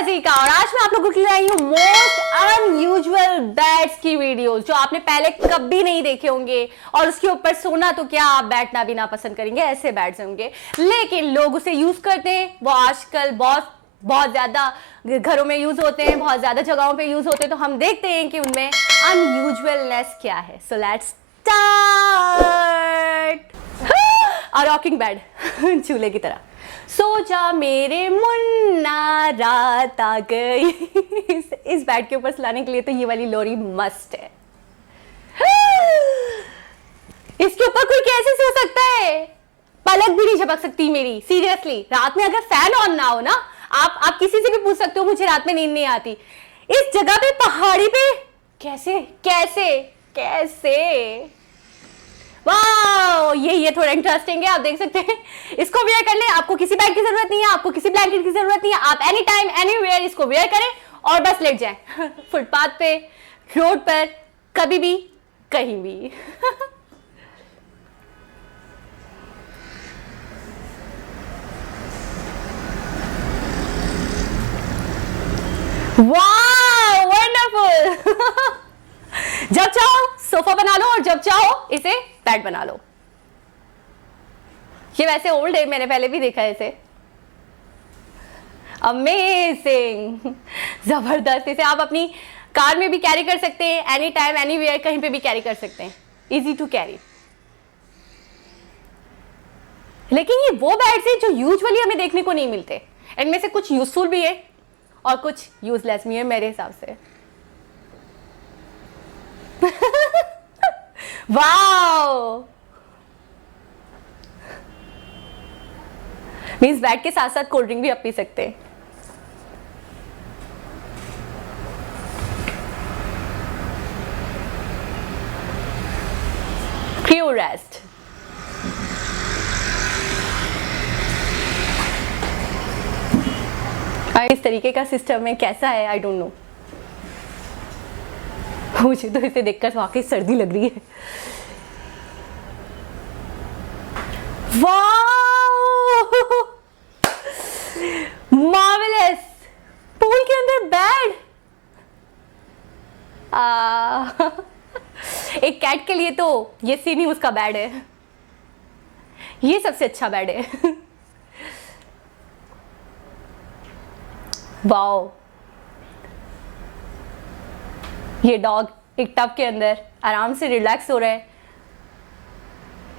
वजीका और आज मैं आप लोगों के लिए आई हूँ मोस्ट अनयूजुअल बेड्स की वीडियोस जो आपने पहले कभी नहीं देखे होंगे। और उसके ऊपर सोना तो क्या, आप बैठना भी ना पसंद करेंगे, ऐसे बेड्स होंगे। लेकिन लोग उसे यूज करते हैं, वो आजकल बहुत बहुत ज्यादा घरों में यूज होते हैं, बहुत ज्यादा जगहों पे यूज होते हैं। तो हम देखते हैं कि उनमें अनयूजुअलनेस क्या है। So let's start. A rocking bed झूले की तरह। सो जा मेरे मुन्ना रात आ गई। इस बेड के ऊपर सुलाने के लिए तो ये वाली लोरी मस्ट है। इसके ऊपर कोई कैसे सो सकता है? पलक भी नहीं झपक सकती मेरी, सीरियसली। रात में अगर फैन ऑन ना हो ना, आप किसी से भी पूछ सकते हो, मुझे रात में नींद नहीं आती। इस जगह पे, पहाड़ी पे कैसे कैसे कैसे? वाह, ये थोड़ा इंटरेस्टिंग है। आप देख सकते हैं, इसको वेयर कर ले। आपको किसी बैग की जरूरत नहीं है, आपको किसी ब्लैंकेट की जरूरत नहीं है। आप एनी टाइम एनीवेयर इसको वेयर करें और बस लेट जाएं। फुटपाथ पे, रोड पर, कभी भी, कहीं भी। वाह, वंडरफुल। जब चाहो सोफा बना लो और जब चाहो इसे बेड बना लो। ये वैसे ओल्ड है, मैंने पहले भी देखा है इसे। अमेजिंग, जबरदस्त। इसे आप अपनी कार में भी कैरी कर सकते हैं, एनी टाइम एनीवेयर, कहीं पे भी कैरी कर सकते हैं। Easy to carry. लेकिन ये वो बेड्स हैं जो यूजुअली हमें देखने को नहीं मिलते। इनमें से कुछ यूजफुल भी है और कुछ यूजलेस भी है मेरे हिसाब से। वाओ, मीन्स बेड के साथ साथ कोल्ड ड्रिंक भी आप पी सकते हैं। क्रियो रेस्ट। इस तरीके का सिस्टम है, कैसा है आई डोंट नो। मुझे तो इसे देखकर वाकई सर्दी लग रही है। Wow, marvellous. पूल के अंदर बेड। एक कैट के लिए तो ये सी न्यूज का बेड है। ये सबसे अच्छा बेड है। वाओ, ये डॉग एक टब के अंदर आराम से रिलैक्स हो रहा है,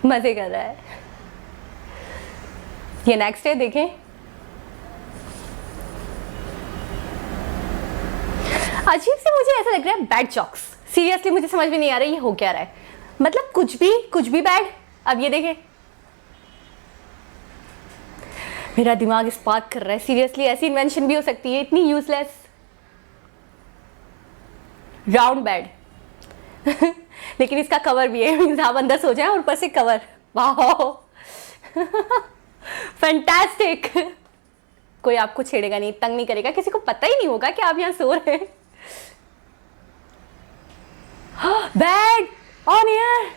मजे कर रहा है। ये नेक्स्ट है, देखें। अजीब से मुझे ऐसा लग रहा है बेड चॉक्स। सीरियसली मुझे समझ में नहीं आ रहा है ये हो क्या रहा है। मतलब कुछ भी बेड। अब ये देखें, मेरा दिमाग स्पार्क कर रहा है। सीरियसली ऐसी इन्वेंशन भी हो सकती है, इतनी यूजलेस। Round bed. लेकिन इसका कवर भी है, मींस आप अंदर सो जाए और ऊपर से कवर। वाह, फैंटास्टिक। कोई आपको छेड़ेगा नहीं, तंग नहीं करेगा, किसी को पता ही नहीं होगा कि आप यहाँ सो रहे हैं। Bed on air.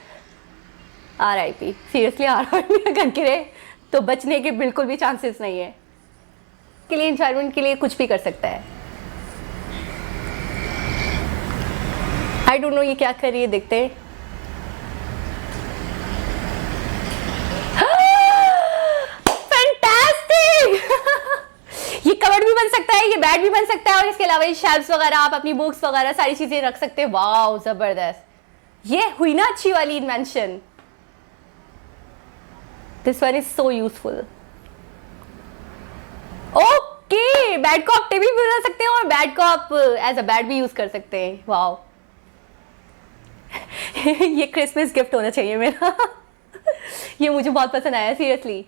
RIP। Seriously RIP अगर गिरे तो बचने के बिल्कुल भी चांसेस नहीं है। के लिए एंजॉयमेंट के लिए कुछ भी कर सकता है। आई डोंट नो ये क्या कर रही है, देखते हैं। फैंटास्टिक। ये कवर्ड भी बन सकता है, ये बेड भी बन सकता है और इसके अलावा ये शेल्फ्स वगैरह, आप अपनी बुक्स वगैरह सारी चीजें रख सकते हैं। वाओ, जबरदस्त। ये हुई ना अच्छी वाली invention. This one is so useful. Okay, bed को आप टेबल भी बना सकते हैं और बेड को आप एज अ बेड भी यूज कर सकते हैं। वाओ। ये क्रिसमस गिफ्ट होना चाहिए मेरा। ये मुझे बहुत पसंद आया, seriously.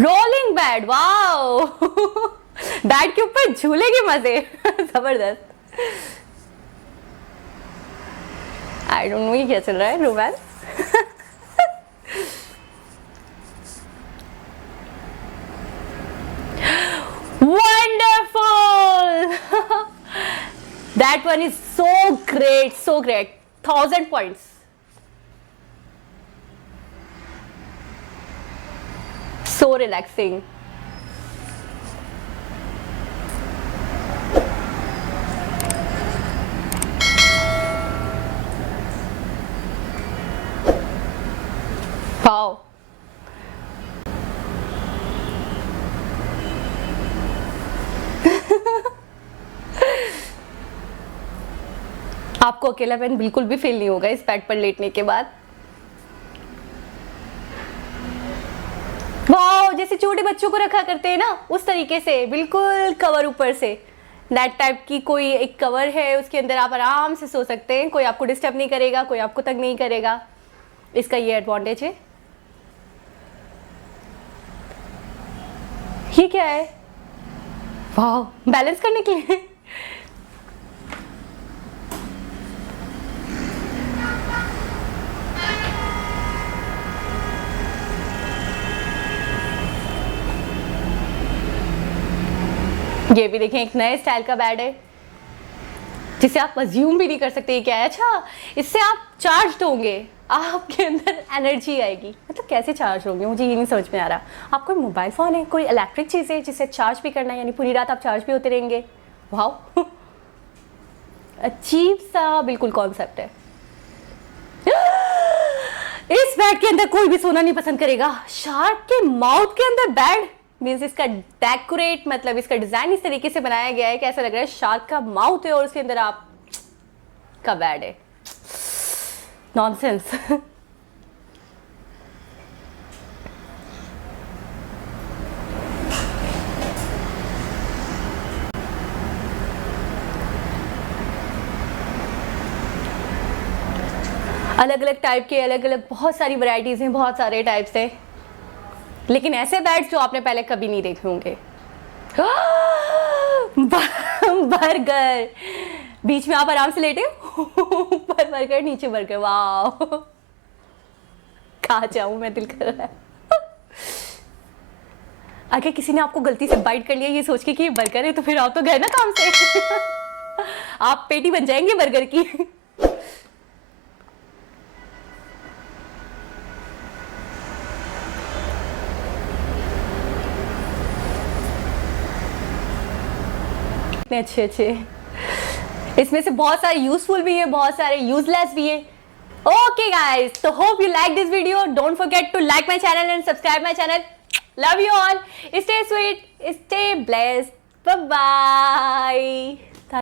Rolling bed. Wow. Bed के ऊपर झूले के मजे। जबरदस्त। आई डोंट नो ये क्या चल रहा है, romance. Wonderful! That one is so great, so great. 1000 points. So relaxing. Wow, आपको अकेलापन बिल्कुल भी फील नहीं होगा इस बेड पर लेटने के बाद। वाओ, जैसे छोटे बच्चों को रखा करते हैं ना उस तरीके से, बिल्कुल कवर ऊपर से दैट टाइप की कोई एक कवर है, उसके अंदर आप आराम से सो सकते हैं, कोई आपको डिस्टर्ब नहीं करेगा, कोई आपको तंग नहीं करेगा। इसका ये एडवांटेज है। ये क्या है? वाओ, बैलेंस करने के लिए। ये भी देखें, एक नए स्टाइल का बेड है जिसे आप अज्यूम भी नहीं कर सकते ये क्या है। अच्छा, इससे आप चार्ज होंगे, आपके अंदर एनर्जी आएगी। मतलब कैसे चार्ज होंगे, मुझे ये नहीं समझ में आ रहा। आप कोई मोबाइल फ़ोन है, कोई इलेक्ट्रिक चीज़ है जिसे चार्ज भी करना है, यानी पूरी रात आप चार्ज भी होते रहेंगे। वाह, अजीब सा बिल्कुल कॉन्सेप्ट है। इस बेड के अंदर कोई भी सोना नहीं पसंद करेगा। शार्क के माउथ के अंदर बेड मीन्स इसका डेकोरेट, मतलब इसका डिजाइन इस तरीके से बनाया गया है कि ऐसा लग रहा है शार्क का माउथ है और उसके अंदर आप का बेड है। नॉनसेंस। अलग अलग टाइप के, अलग अलग बहुत सारी वैरायटीज हैं, बहुत सारे टाइप्स हैं, लेकिन ऐसे बैट्स जो आपने पहले कभी नहीं देखे होंगे। बर्गर, बीच में आप आराम से लेटे, ऊपर बर्गर, नीचे बर्गर। वाह, कहाँ जाऊं मैं, दिल कर रहा है। अगर किसी ने आपको गलती से बाइट कर लिया ये सोच के कि ये बर्गर है, तो फिर आप तो गए ना काम से। आप पेटी बन जाएंगे बर्गर की। अच्छे अच्छे, इसमें से बहुत सारे यूजफुल भी है, बहुत सारे यूजलेस भी है। ओके गाइस, तो hope you like this video. Don't forget to like my channel and subscribe my channel. Love you all, stay sweet, stay blessed, bye bye.